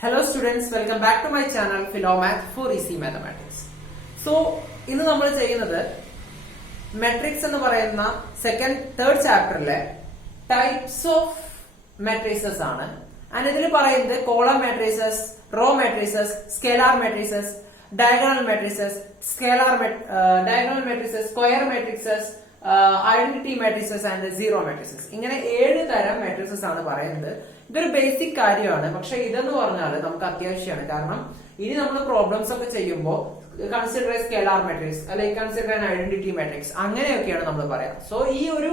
Hello students, welcome back to my channel Philomath for Easy Mathematics. So, ഇന്ന് നമ്മൾ ചെയ്യുന്നത് matrix എന്ന് പറയുന്ന തേർഡ് ചാപ്റ്ററിലെ ടൈപ്സ് ഓഫ് മെട്രിസസ് ആണ്. ആൻഡ് ഇതിൽ പറയുന്നത് column matrices, row matrices, scalar matrices, diagonal matrices, diagonal matrices, square matrices, identity matrices and zero matrices. ഇങ്ങനെ 7 തരം മെട്രിസസ് ആണ് പറയുന്നത്. ഇതൊരു ബേസിക് കാര്യമാണ്, പക്ഷെ ഇതെന്ന് പറഞ്ഞാൽ നമുക്ക് അത്യാവശ്യമാണ്. കാരണം ഇനി നമ്മൾ പ്രോബ്ലംസ് ഒക്കെ ചെയ്യുമ്പോൾ കൺസിഡർ സ്കേലാർ മെട്രിക്സ് അല്ലെങ്കിൽ കൺസിഡർ ഐഡന്റിറ്റി മെട്രിക്സ് അങ്ങനെയൊക്കെയാണ് നമ്മൾ പറയാം. സോ ഈ ഒരു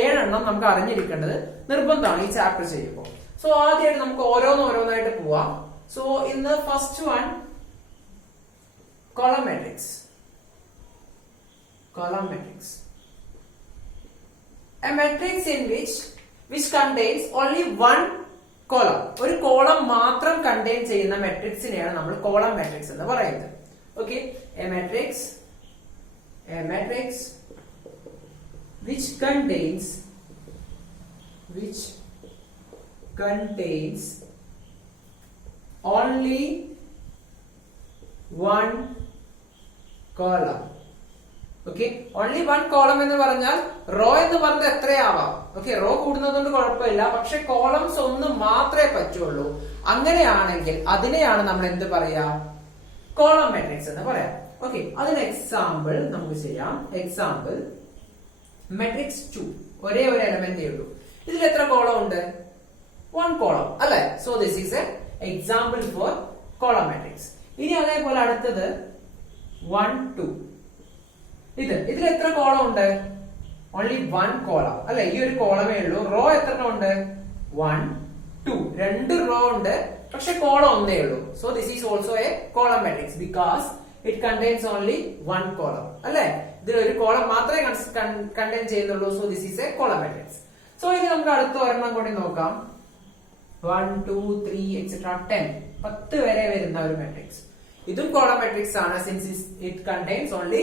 7 എണ്ണം നമുക്ക് അറിഞ്ഞിരിക്കേണ്ടത് നിർബന്ധമാണ് ഈ ചാപ്റ്റർ ചെയ്യുമ്പോൾ. സോ ആദ്യമായിട്ട് നമുക്ക് ഓരോന്നായിട്ട് പോവാം. So in the first one, column matrix. A matrix in which contains only one column. ഒരു കോളം മാത്രം കണ്ടെയ്ൻ ചെയ്യുന്ന മെട്രിക്സിനെയാണ് നമ്മൾ കോളം മെട്രിക്സ് എന്ന് പറയുന്നത്. Okay, a matrix which contains only one column. Okay, only one column എന്ന് പറഞ്ഞാൽ raw എന്ന് പറഞ്ഞത് എത്രയാവാം. ഓക്കെ, റോ കൂടുന്നതുകൊണ്ട് കുഴപ്പമില്ല, പക്ഷെ കോളംസ് ഒന്ന് മാത്രമേ പറ്റുള്ളൂ. അങ്ങനെയാണെങ്കിൽ അതിനെയാണ് നമ്മൾ എന്ത് പറയാ, കോളം മെട്രിക്സ് എന്ന് പറയാം. ഓക്കെ, അതിന് എക്സാമ്പിൾ നമുക്ക് ചെയ്യാം. എക്സാമ്പിൾ മെട്രിക്സ് 2, ഒരേ ഒരു എലമെന്റേ ഉള്ളൂ. ഇതിൽ എത്ര കോളം ഉണ്ട്? 1 കോളം അല്ലെ. So this is A example for column matrix. ഇനി അതേപോലെ അടുത്തത് 1 2. ഇതിൽ എത്ര കോളം ഉണ്ട്? ഓൺലി 1 കോളം അല്ലെ. ഈ ഒരു കോളമേ ഉള്ളൂ. റോ എത്ര ഉണ്ട്? 1 2. 2 റോ ഉണ്ട്, പക്ഷെ കോളം ഒന്നേ ഉള്ളൂ. So this is also A column matrix because it contains only 1 column അല്ലെ. ഇതിൽ ഒരു കോളം മാത്രമേ കണ്ടെയ്ൻ ചെയ്യുന്നുള്ളൂ. So this is A column matrix. So ഇനി നമുക്ക് അടുത്ത ഒരെണ്ണം കൂടി നോക്കാം. 1 2 3 എക്സെട്ര 10 വരെ വരുന്ന ഒരു മെട്രിക്സ്. ഇതും കോളം മെട്രിക്സ് ആണ്, since it contains only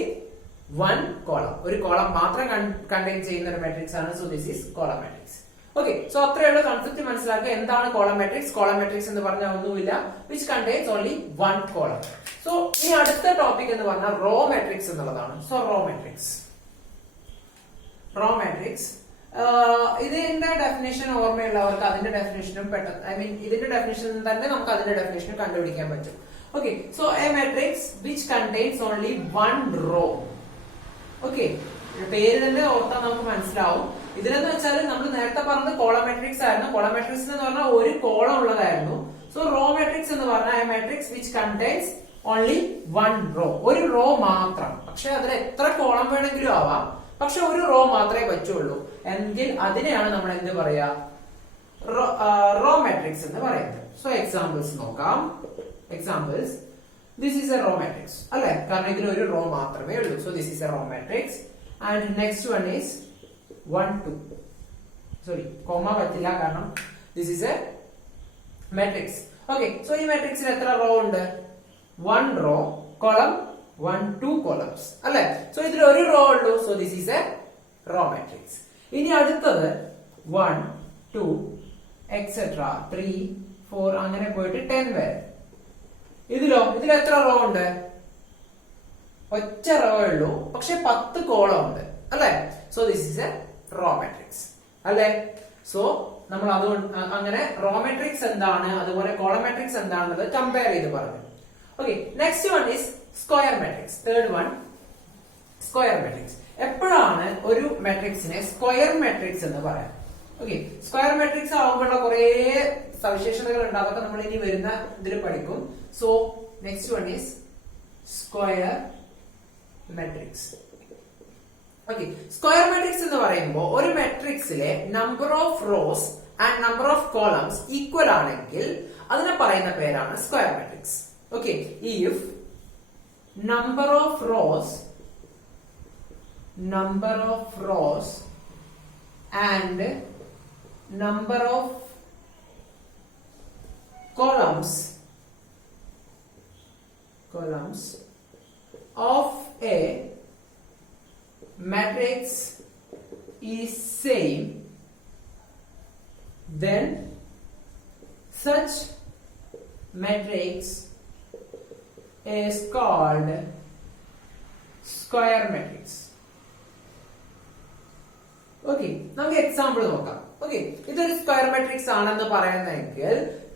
1 column. ഒരു കോളം മാത്രം കണ്ടെയ്ൻ ചെയ്യുന്ന ഒരു മെട്രിക്സ് ആണ്. So this is column matrix. Okay, so അത്രയുള്ള കൺസെപ്റ്റ് മനസ്സിലാക്കുക. എന്താണ് കോളം മെട്രിക്സ്? കോളം മെട്രിക്സ് എന്ന് പറഞ്ഞാൽ ഒന്നുമില്ല, which contains only 1 column. So ഈ അടുത്ത ടോപ്പിക് എന്ന് പറഞ്ഞാൽ റോ മെട്രിക്സ് എന്നുള്ളതാണ്. സോ റോ മെട്രിക്സ് ഇതിന്റെ ഡെഫിനേഷൻ ഓർമ്മയുള്ളവർക്ക് അതിന്റെ ഡെഫിനേഷനും പെട്ടെന്ന് ഇതിന്റെ ഡെഫിനേഷൻ തന്നെ നമുക്ക് അതിന്റെ ഡെഫിനേഷൻ കണ്ടുപിടിക്കാൻ പറ്റും. Okay, so a matrix which contains only 1 row. Okay, പേര് തന്നെ ഓർത്താൽ നമുക്ക് മനസ്സിലാവും. ഇതിലെന്ന് വെച്ചാൽ നമ്മൾ നേരത്തെ പറഞ്ഞത് കോളം മെട്രിക്സ് ആയിരുന്നു. കോളം മെട്രിക്സ് എന്ന് പറഞ്ഞാൽ ഒരു കോളം ഉള്ളതായിരുന്നു. സോ റോ മെട്രിക്സ് എന്ന് പറഞ്ഞാൽ a matrix which contains only 1 row. ഒരു റോ മാത്രം, പക്ഷെ അതിൽ എത്ര കോളം വേണമെങ്കിലും ആവാം, പക്ഷെ ഒരു റോ മാത്രമേ പറ്റുള്ളൂ എങ്കിൽ അതിനെയാണ് നമ്മൾ എന്ത് പറയാ, റോ മെട്രിക്സ് എന്ന് പറയുന്നത്. സോ എക്സാമ്പിൾസ് നോക്കാം. Examples, this is a row matrix അല്ലെ, കാരണം ഇതിൽ ഒരു റോ മാത്രമേ ഉള്ളൂ. So this is a row matrix. And next one is 1 2. Sorry, comma പറ്റില്ല കാരണം this is a matrix. Okay, so ഈ മാട്രിക്സിൽ എത്ര റോ ഉണ്ട്? 1 റോ, കോളം 1 2 columns അല്ലെ. സോ ഇതിൽ ഒരു റോ ഉള്ളൂ. So this is a row matrix. ഇനി അടുത്തത് 1 2 എക്സെട്ര 3 4 അങ്ങനെ പോയിട്ട് 10 വരെ. ഇതിൽ എത്ര റോ ഉണ്ട്? ഒറ്റ റോ ഉള്ളൂ, പക്ഷെ 10 കോളം ഉണ്ട് അല്ലെ. So this is A raw matrix അല്ലെ. സോ നമ്മൾ അതുകൊണ്ട് അങ്ങനെ റോ മെട്രിക്സ് എന്താണ്, അതുപോലെ കോളം മെട്രിക്സ് എന്താണെന്നത് കമ്പയർ ചെയ്ത് പറഞ്ഞു. Okay, next one is square matrix. Third one, square matrix. എപ്പോഴാണ് ഒരു മെട്രിക്സിനെ സ്ക്വയർ മെട്രിക്സ് എന്ന് പറയാം? ഓക്കെ, സ്ക്വയർ മെട്രിക്സ് ആവുമ്പോഴുള്ള കുറെ സവിശേഷതകൾ ഉണ്ട്, അതൊക്കെ നമ്മൾ ഇനി വരുന്ന ഇതിൽ പഠിക്കും. So next one is square matrix. Okay, square matrix എന്ന് പറയുമ്പോൾ ഒരു മെട്രിക്സിലെ number of rows and number of columns equal ആണെങ്കിൽ അതിനെ പറയുന്ന പേരാണ് square matrix. Okay, if number of rows and number of columns of a matrix is same, then such matrix is called square matrix. Okay, നമുക്ക് example നോക്കാം. Okay, ഇതൊരു square matrix ആണെന്ന് പറയുന്നതെങ്കിൽ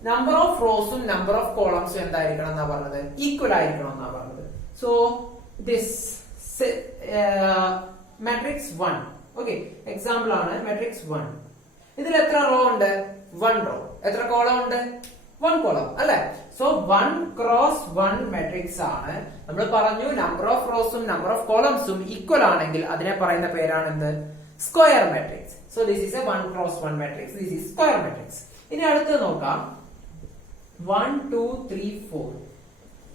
number of റോസും നമ്പർ ഓഫ് കോളംസും എന്തായിരിക്കണം എന്നാ പറഞ്ഞത്? Equal ആയിരിക്കണം എന്നാ പറഞ്ഞത്. So this matrix 1. Okay, example ആണ് മെട്രിക്സ് 1. ഇതിൽ എത്ര റോ ഉണ്ട്? 1 റോ. എത്ര കോളം ഉണ്ട്? 1 കോളം അല്ലെ? സോ 1 ക്രോസ് 1 മെട്രിക്സ് ആണ്. നമ്മൾ പറഞ്ഞു നമ്പർ ഓഫ് റോസും നമ്പർ ഓഫ് കോളംസും ഈക്വൽ ആണെങ്കിൽ അതിനെ പറയുന്ന പേരാണ് എന്ത്? Square matrix. So this is A 1 cross 1 matrix. This is square matrix. ഇനി അടുത്തത് നോക്കാം. 1 2 3 4.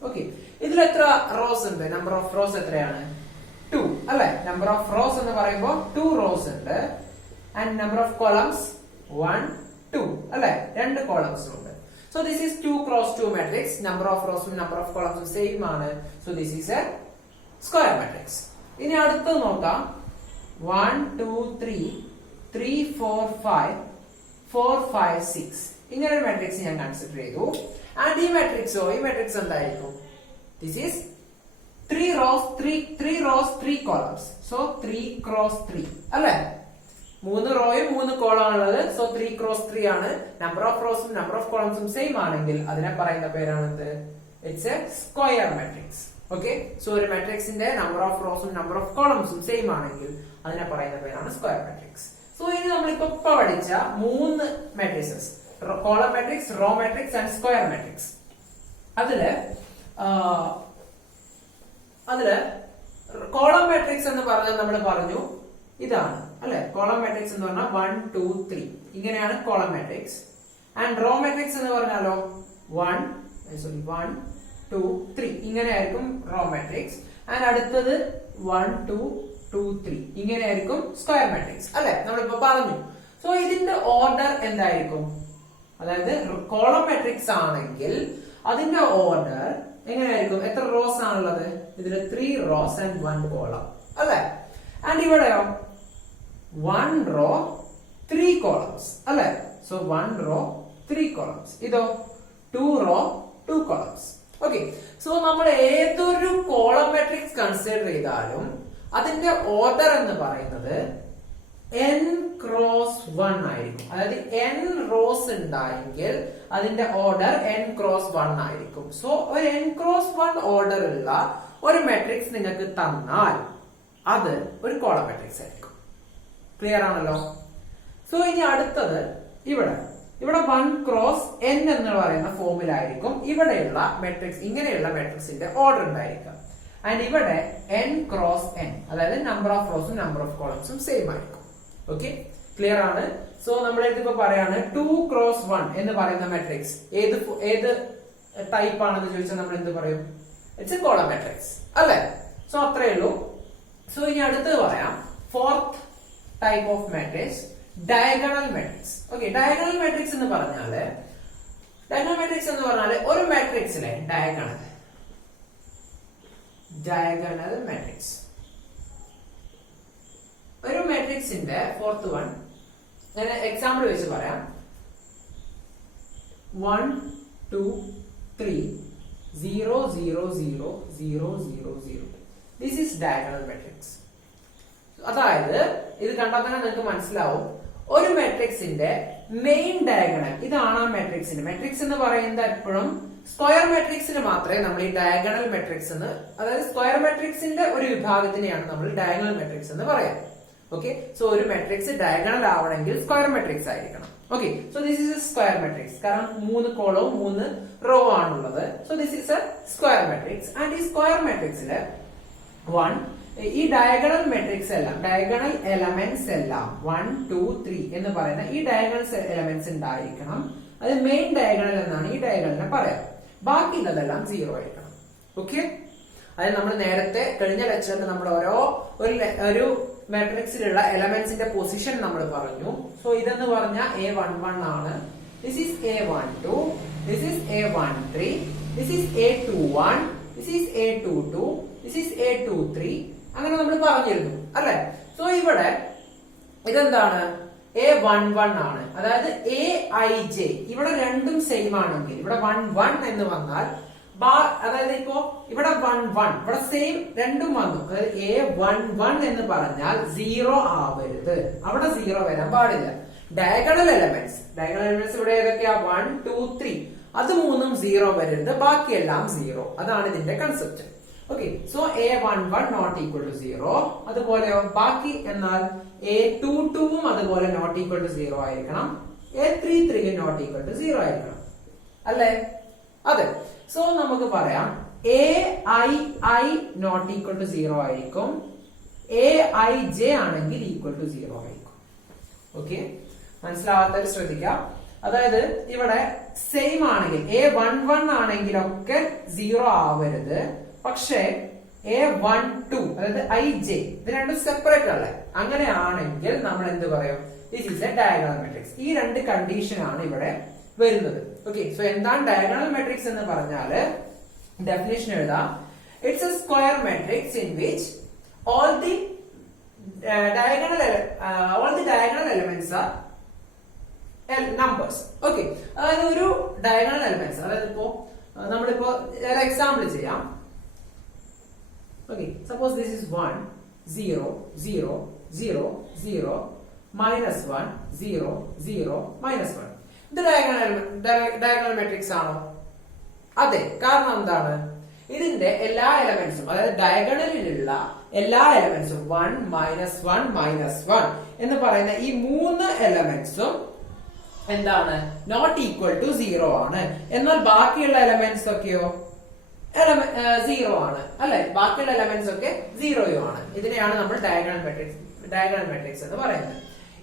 ഓക്കെ, ഇതിൽ എത്ര റോസ് ഉണ്ട്? നമ്പർ ഓഫ് റോസ് എത്രയാണ്? 2 അല്ലെ? നമ്പർ ഓഫ് റോസ് എന്ന് പറയുമ്പോൾ 2 റോസ് ഉണ്ട്. ആൻഡ് നമ്പർ ഓഫ് കോളംസ് 1 2 അല്ലെ? 2 കോളംസ് ഉണ്ട്. So this is 2 cross 2 matrix. Number of റോസും നമ്പർ ഓഫ് കോളംസും സെയിം ആണ്. So this is A square matrix. ഇനി അടുത്തത് നോക്കാം. 1 2 3 3 4 5 4 5 6 ഇങ്ങനെ ഒരു മെട്രിക്സ് ഞാൻ കൺസിഡർ ചെയ്തു. ആൻഡ് ഈ മെട്രിക്സ് എന്തായിരിക്കും? This is 3 rose 3 columns. So 3 cross 3 അല്ലെ? 3 റോയും 3 കോളം ഉള്ളത്. സോ 3 ക്രോസ് 3 ആണ്. നമ്പർ ഓഫ് റോസും നമ്പർ ഓഫ് കോളംസും സെയിം ആണെങ്കിൽ അതിനെ പറയുന്ന പേരാണ് എന്ത്? It's A square matrix. Okay, so ഒരു മെട്രിക്സിന്റെ നമ്പർ ഓഫ് റോസും നമ്പർ ഓഫ് കോളംസും സെയിം ആണെങ്കിൽ അതിനെ പറയുന്ന പേരാണ് സ്ക്വയർ മെട്രിക്സ്. സോ ഇനി നമ്മളിപ്പോ പഠിച്ച 3 matrixes, column matrix, raw matrix and square matrix. അതില് കോളം മെട്രിക്സ് എന്ന് പറഞ്ഞാൽ നമ്മൾ പറഞ്ഞു ഇതാണ് അല്ലെ? കോളം മെട്രിക്സ് എന്ന് പറഞ്ഞാൽ 1 2 3 ഇങ്ങനെയാണ് column matrix. And raw matrix എന്ന് പറഞ്ഞാലോ 1 2 3 ഇങ്ങനെയായിരിക്കും റോ മെട്രിക്സ്. ആൻഡ് അടുത്തത് 1 2 2 3 ഇങ്ങനെയായിരിക്കും സ്ക്വയർ മെട്രിക്സ് അല്ലെ? നമ്മളിപ്പോ പറഞ്ഞു. സോ ഇതിന്റെ ഓർഡർ എന്തായിരിക്കും? അതായത് കോളം മെട്രിക്സ് ആണെങ്കിൽ അതിന്റെ ഓർഡർ എങ്ങനെയായിരിക്കും? എത്ര റോസ് ആണുള്ളത്? ഇതിൽ 3 റോസ് ആൻഡ് 1 കോളം അല്ലെ? ആൻഡ് ഇവിടെയോ 1 റോ 3 കോളംസ് അല്ലെ? So 1 row 3 columns. ഇതോ 2 റോ 2 കോളംസ്. ഓക്കെ, സോ നമ്മൾ ഏതൊരു കോളം മെട്രിക്സ് കൺസിഡർ ചെയ്താലും അതിന്റെ ഓർഡർ എന്ന് പറയുന്നത് n ക്രോസ് 1 ആയിരിക്കും. അതായത് n റോസ് ഉണ്ടായെങ്കിൽ അതിന്റെ ഓർഡർ n ക്രോസ് 1 ആയിരിക്കും. സോ ഒരു n ക്രോസ് 1 ഓർഡർ ഉള്ള ഒരു മെട്രിക്സ് നിങ്ങൾക്ക് തന്നാൽ അത് ഒരു കോളം മെട്രിക്സ് ആയിരിക്കും. ക്ലിയർ ആണല്ലോ? സോ ഇനി അടുത്തത് ഇവിടെ 1 ക്രോസ് n എന്ന് പറയുന്ന ഫോമിലായിരിക്കും ഇവിടെയുള്ള മെട്രിക്സ്, ഇങ്ങനെയുള്ള മെട്രിക്സിന്റെ ഓർഡർ ഉണ്ടായിരിക്കും. ആൻഡ് ഇവിടെ n ക്രോസ് n, അതായത് നമ്പർ ഓഫ് റോസും നമ്പർ ഓഫ് കോളംസും സെയിം ആയിരിക്കും. ഓക്കെ, ക്ലിയർ ആണ്? സോ നമ്മൾ ഇതിപ്പോ പറയാണ് 2 ക്രോസ് 1 എന്ന് പറയുന്ന മെട്രിക്സ് ഏത് ടൈപ്പ് ആണെന്ന് ചോദിച്ചാൽ നമ്മൾ എന്ത് പറയും? ഇറ്റ്സ് എ കോളം മെട്രിക്സ് അല്ലെ? സോ അത്രേ ഉള്ളൂ. സോ ഇനി അടുത്തത് പറയാം. 4th type of matrix, diagonal matrix. Okay, diagonal matrix എന്ന് പറഞ്ഞാല് ഒരു മെട്രിക്സിലെ ഡയഗണൽ മെട്രിക്സ്, ഒരു മെട്രിക്സിന്റെ 4th വൺ ഞാൻ എക്സാമ്പിൾ വെച്ച് പറയാം. 1 2 3 0 0 0 0 0 0. This is diagonal matrix. അതായത് ഇത് കണ്ടാൽ തന്നെ നിങ്ങൾക്ക് മനസ്സിലാവും ഒരു മെട്രിക്സിന്റെ മെയിൻ ഡയഗണൽ ഇതാണ്. ആ മെട്രിക്സ് എന്ന് പറയുന്നത് എപ്പോഴും സ്ക്വയർ മെട്രിക്സിന് മാത്രമേ നമ്മൾ ഈ ഡയഗണൽ മെട്രിക്സ് എന്ന്, അതായത് സ്ക്വയർ മെട്രിക്സിന്റെ ഒരു വിഭാഗത്തിനെയാണ് നമ്മൾ ഡയഗണൽ മെട്രിക്സ് എന്ന് പറയാം. ഓക്കെ, സോ ഒരു മെട്രിക്സ് ഡയഗണൽ ആവണമെങ്കിൽ സ്ക്വയർ മെട്രിക്സ് ആയിരിക്കണം. Okay, so this is A square matrix. കാരണം 3 കോളവും 3 റോ ആണുള്ളത്. So this is A square matrix. And ഈ സ്ക്വയർ മെട്രിക്സില് ഈ ഡയഗണൽ മെട്രിക്സ് എല്ലാം, ഡയഗണൽ എലമെന്റ്സ് എല്ലാം 1 2 3 എന്ന് പറയുന്ന ഈ ഡയഗണൽ എലമെന്റ്സ് ഉണ്ടായിരിക്കണം. അത് മെയിൻ ഡയഗണൽ എന്നാണ് ഈ ഡയഗണലിനെ പറയാം. ബാക്കിയുള്ളതെല്ലാം 0 ആയിരിക്കണം. ഓക്കെ, അതായത് നമ്മൾ നേരത്തെ കഴിഞ്ഞ ലെക്ചറിൽ നമ്മൾ ഒരു മാട്രിക്സിലുള്ള എലമെന്റ്സിന്റെ പൊസിഷൻ നമ്മൾ പറഞ്ഞു. സോ ഇതെന്ന് പറഞ്ഞാൽ A11 ആണ്. This is A12, this is A13, this is A21, this is A22, this is A23. അങ്ങനെ നമ്മൾ പറഞ്ഞിരുന്നു അല്ലെ? സോ ഇവിടെ ഇതെന്താണ്? A11 ആണ്. അതായത് Aij ഇവിടെ രണ്ടും സെയിം ആണെങ്കിൽ ഇവിടെ 11 എന്ന് വന്നാൽ അതായത് ഇപ്പോ ഇവിടെ 11 ഇവിടെ സെയിം രണ്ടും വന്നു. A11 എന്ന് പറഞ്ഞാൽ 0 ആവരുത്, അവിടെ 0 വരാൻ പാടില്ല. ഡയഗണൽ എലമെന്റ്സ് ഇവിടെ ഏതൊക്കെയാ 1 2 3 അത് മൂന്നും 0 വരരുത്, ബാക്കിയെല്ലാം 0. അതാണ് ഇതിന്റെ concept. Okay, so A11 not equal to 0. അതുപോലെ ബാക്കി എന്നാൽ A22 അതുപോലെ നോട്ട് ഈക്വൽ ടു 0 ആയിരിക്കണം. A33 നോട്ട് ഈക്വൽ ടു 0 ആയിരിക്കണം, അല്ലേ? അതെ. സോ നമുക്ക് പറയാം Ai നോട്ട് ഈക്വൽ ടു 0 ആയിരിക്കും, Aij ആണെങ്കിൽ ഈക്വൽ ടു 0 ആയിരിക്കും. ഓക്കെ, മനസ്സിലാവാത്തവർ ശ്രദ്ധിക്കാം. അതായത് ഇവിടെ സെയിം ആണെങ്കിൽ A11 ആണെങ്കിലൊക്കെ 0 ആവരുത്, പക്ഷേ A12 അതായത് Ij ഇത് രണ്ടും സെപ്പറേറ്റ് അല്ലേ? അങ്ങനെയാണെങ്കിൽ നമ്മൾ എന്ത് പറയും? This is A diagonal matrix. ഈ രണ്ട് കണ്ടീഷൻ ആണ് ഇവിടെ വരുന്നത്. ഓക്കെ, സോ എന്താണ് ഡയഗണൽ മാട്രിക്സ് എന്ന് പറഞ്ഞാല് ഡെഫിനിഷൻ എഴുതാം. It's A square matrix in which all the diagonal elements are numbers. Okay, അതായത് ഒരു ഡയഗണൽ എലമെന്റ്സ്, അതായത് ഇപ്പോ നമ്മളിപ്പോ എക്സാമ്പിൾ ചെയ്യാം. Okay, suppose this is 1 0 0 0 0 -1 0 0 -1. ഇത് ഡയഗണൽ മാട്രിക്സ് ആണോ? അതെ. കാരണം എന്താണ്? ഇതിന്റെ എല്ലാ എലമെന്റ്സും, അതായത് ഡയഗണലിലുള്ള എല്ലാ എലമെന്റ്സും 1 -1 -1 എന്ന് പറയുന്ന ഈ മൂന്ന് എലമെന്റ്സും എന്താണ്? നോട്ട് ഈക്വൽ ടു 0 ആണ്. എന്നാൽ ബാക്കിയുള്ള എലമെന്റ്സ് ഒക്കെയോ 0 ആണ്, അല്ലെ? ബാക്കിയുള്ള എലമെന്റ്സ് ഒക്കെ 0 ആണ്. ഇതിനെയാണ് നമ്മൾ ഡയഗണൽ മാട്രിക്സ് എന്ന് പറയുന്നത്.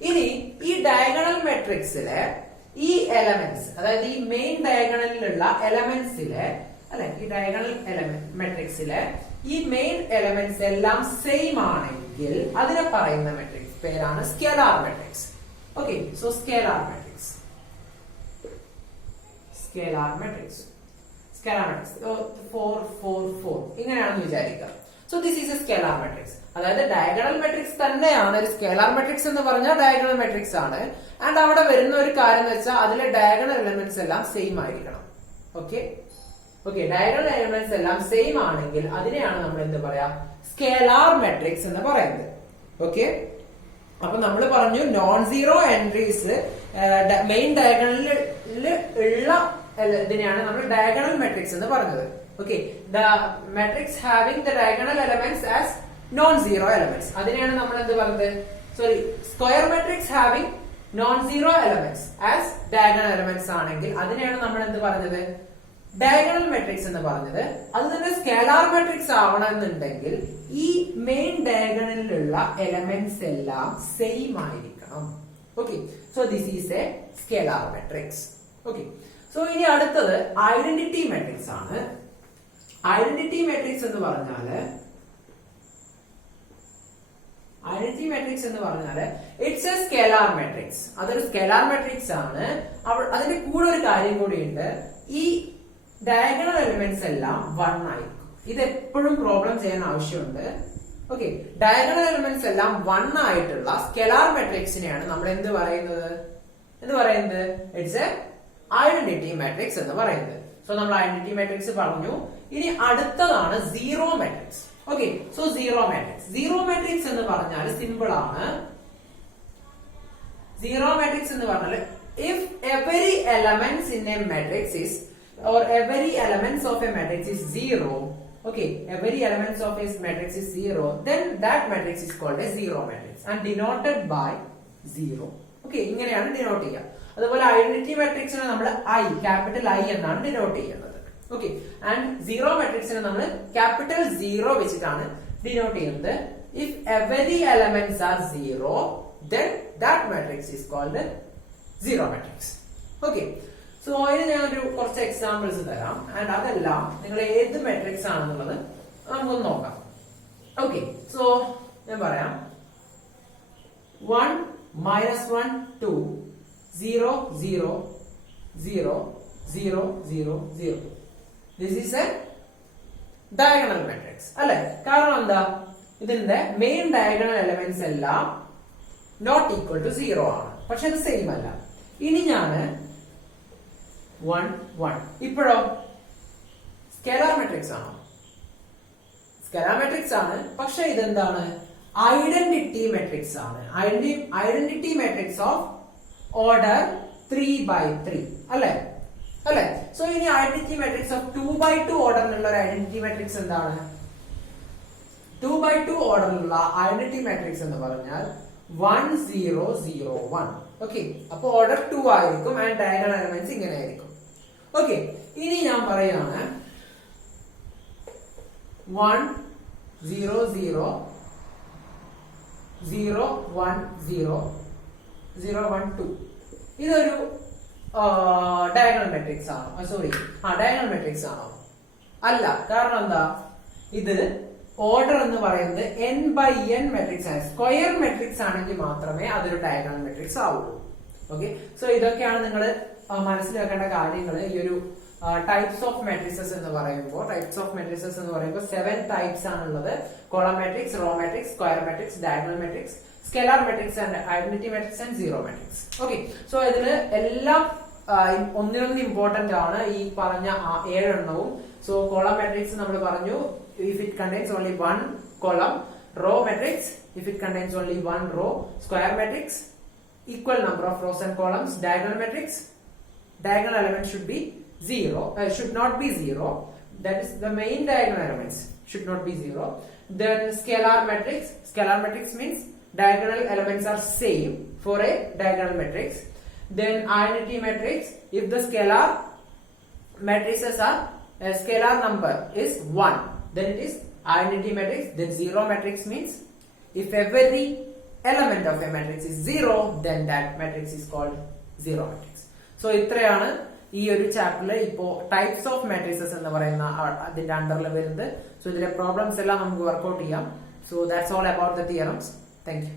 ഇനി ഈ ഡയഗണൽ മാട്രിക്സിലെ ഈ എലമെന്റ്സ്, അതായത് ഈ മെയിൻ ഡയഗണലിലുള്ള എലമെന്റ്സിലെ, അല്ലെ, ഈ ഡയഗണൽ മാട്രിക്സിലെ ഈ മെയിൻ എലമെന്റ്സ് എല്ലാം സെയിം ആണെങ്കിൽ അതിനെ പറയുന്ന മാട്രിക്സ് പേരാണ് scalar matrix. Okay, so scalar matrix ഇങ്ങനെയാണെന്ന് വിചാരിക്കുക. So this is a scalar matrix. അതായത് ഡയഗണൽ മാട്രിക്സ് തന്നെയാണ് ഒരു സ്കേലാർ മാട്രിക്സ് എന്ന് പറഞ്ഞാൽ ഡയഗണൽ മാട്രിക്സ് ആണ്. ആൻഡ് അവിടെ വരുന്ന ഒരു കാര്യം എന്ന് വെച്ചാൽ അതിലെ ഡയഗണൽ എലമെന്റ്സ് എല്ലാം സെയിം ആയിരിക്കണം. ഓക്കെ, ഡയഗണൽ എലമെന്റ്സ് എല്ലാം സെയിം ആണെങ്കിൽ അതിനെയാണ് നമ്മൾ എന്ത് പറയാ? സ്കേലാർ മാട്രിക്സ് എന്ന് പറയുന്നത്. ഓക്കെ, അപ്പൊ നമ്മൾ പറഞ്ഞു നോൺ സീറോ എൻട്രീസ് മെയിൻ ഡയഗണലിൽ ഉള്ള ഇതിനെയാണ് നമ്മൾ ഡയഗണൽ മാട്രിക്സ് എന്ന് പറഞ്ഞത്. Okay, the matrix having the diagonal elements as non zero elements, അതിനെയാണ് നമ്മൾ എന്ത് പറഞ്ഞത്? Sorry, square matrix having non zero elements as diagonal elements ആണെങ്കിൽ അതിനെയാണ് നമ്മൾ എന്ത് പറഞ്ഞത്? ഡയഗണൽ മാട്രിക്സ് എന്ന് പറഞ്ഞത്. അത് തന്നെ സ്കേലാർ മാട്രിക്സ് ആവണമെന്നുണ്ടെങ്കിൽ ഈ മെയിൻ ഡയഗണലിലുള്ള എലമെന്റ്സ് എല്ലാം സെയിം ആയിരിക്കണം. Okay, so this is a scalar matrix. Okay, so ഇനി അടുത്തത് ഐഡന്റിറ്റി മാട്രിക്സ് ആണ്. ഐഡന്റിറ്റി മാട്രിക്സ് എന്ന് പറഞ്ഞാല് ഇറ്റ്സ് എ സ്കേലാർ മാട്രിക്സ്. അതൊരു സ്കേലാർ മാട്രിക്സ് ആണ്. അതിന്റെ കൂടെ ഒരു കാര്യം കൂടിയുണ്ട്, ഈ ഡയഗണൽ എലിമെന്റ്സ് എല്ലാം 1 ആയിരിക്കും. ഇത് എപ്പോഴും പ്രോബ്ലം ചെയ്യാൻ ആവശ്യമുണ്ട്. ഓക്കെ, ഡയഗണൽ എലിമെന്റ്സ് എല്ലാം 1 ആയിട്ടുള്ള സ്കേലാർ മാട്രിക്സിനെയാണ് നമ്മൾ എന്ത് പറയുന്നത്? ഇറ്റ്സ് എ ഐഡന്റിറ്റി മാട്രിക്സ് എന്ന് പറയുന്നത്. സോ നമ്മൾ ഐഡന്റിറ്റി മാട്രിക്സ് പറഞ്ഞു. ഇനി അടുത്തതാണ് zero matrix. Okay, so zero matrix എന്ന് പറഞ്ഞാൽ സിമ്പിൾ ആണ്. സീറോ മാട്രിക്സ് എന്ന് പറഞ്ഞാൽ if every elements in A matrix is or every elements of a matrix is 0, okay, every elements of a matrix is 0, then that matrix is called a zero matrix and denoted by 0. Okay, ഇങ്ങനെയാണ് denote ചെയ്യുക. അതുപോലെ identity മാട്രിക്സിനെ നമ്മൾ capital I എന്നാണ് denote ചെയ്യുന്നത്. Okay, and zero മാട്രിക്സിനെ നമ്മൾ capital 0 വെച്ചിട്ടാണ് denote ചെയ്യുന്നത്. If every elements R 0, then that matrix is called a zero matrix. Okay, so അതിന് ഞാനൊരു കുറച്ച് എക്സാമ്പിൾസ് തരാം. ആൻഡ് അതെല്ലാം നിങ്ങൾ ഏത് മെട്രിക്സ് ആണെന്നുള്ളത് നമുക്കൊന്ന് നോക്കാം. ഓക്കെ, സോ ഞാൻ പറയാം 1 -1 2 0 0 0 0 0 0. This is A diagonal matrix അല്ലെ? കാരണം എന്താ? ഇതിന്റെ മെയിൻ ഡയഗണൽ എലമെന്റ്സ് എല്ലാം നോട്ട് ഈക്വൽ ടു 0 ആണ്. പക്ഷെ അത് സെയിം അല്ല. ഇനി ഞാന് 1 1 ഇപ്പോഴോ സ്കേലാർ മെട്രിക്സ് ആണോ? സ്കേലാർ മെട്രിക്സ് ആണ്, പക്ഷെ ഇതെന്താണ്? ഐഡന്റിറ്റി മെട്രിക്സ് ആണ്. Identity matrix of order 3x3 അല്ലെ? അല്ലെ? സോ ഇനി ഐഡന്റിറ്റി മെട്രിക്സ് ഓഫ് 2x2 ഓർഡറിലുള്ള ഒരു ഐഡന്റിറ്റി മെട്രിക്സ് എന്താണ്? 2x2 ഓർഡറിലുള്ള ഐഡന്റിറ്റി മെട്രിക്സ് എന്ന് പറഞ്ഞാൽ 1 0 0 1. ഓക്കെ, അപ്പൊ ഓർഡർ 2 ആയിരിക്കും ആൻഡ് ഡയഗണൽ എലമെന്റ്സ് ഇങ്ങനെ ആയിരിക്കും. ഓക്കെ, ഇനി ഞാൻ പറയാണ് 1 0 0 0 1 0 0 1 2. ഇതൊരു ഡയഗണൽ മെട്രിക്സ് ആണോ? സോറി, ഡയഗണൽ മെട്രിക്സ് ആണോ? അല്ല. കാരണം എന്താ? ഇത് ഓർഡർ എന്ന് പറയുന്നത് n/n മെട്രിക്സ് ആണ്. സ്ക്വയർ മെട്രിക്സ് ആണെങ്കിൽ മാത്രമേ അതൊരു ഡയഗണൽ മെട്രിക്സ് ആവുള്ളൂ. ഓക്കെ, സോ ഇതൊക്കെയാണ് നിങ്ങൾ മനസ്സിലാക്കേണ്ട കാര്യങ്ങൾ. ഈ ഒരു ടൈപ്സ് ഓഫ് മെട്രിക്സസ് എന്ന് പറയുമ്പോൾ 7 ടൈപ്സ് ആണുള്ളത്. Column matrix, raw matrix, square matrix, diagonal matrix, scalar matrix and identity matrix and zero matrix. Okay, so ഇതില് എല്ലാം ഒന്നിനൊന്ന് ഇമ്പോർട്ടന്റ് ആണ് ഈ പറഞ്ഞ 7 എണ്ണവും. സോ കോളം മെട്രിക്സ് നമ്മൾ പറഞ്ഞു, if it contains only one column. Row matrix, if it contains only one row. Square matrix, equal number of rows and columns. Diagonal matrix, diagonal element should be 0, should not be 0. That is the main diagonal elements should not be 0. Then scalar matrix means diagonal elements are same for a diagonal matrix. Then identity matrix, if the scalar matrices are scalar number is 1, then it is identity matrix. Then zero matrix means if every element of a matrix is 0, then that matrix is called zero matrix. So ഇത്രയാണ് ഈ ഒരു ചാപ്റ്ററിൽ ഇപ്പോ types of matrixes എന്ന് പറയുന്ന അതിന്റെ അണ്ടറിൽ വരുന്നത്. സോ ഇതിലെ പ്രോബ്ലംസ് എല്ലാം നമുക്ക് വർക്ക്ഔട്ട് ചെയ്യാം. So that's all about the theorems. Thank you.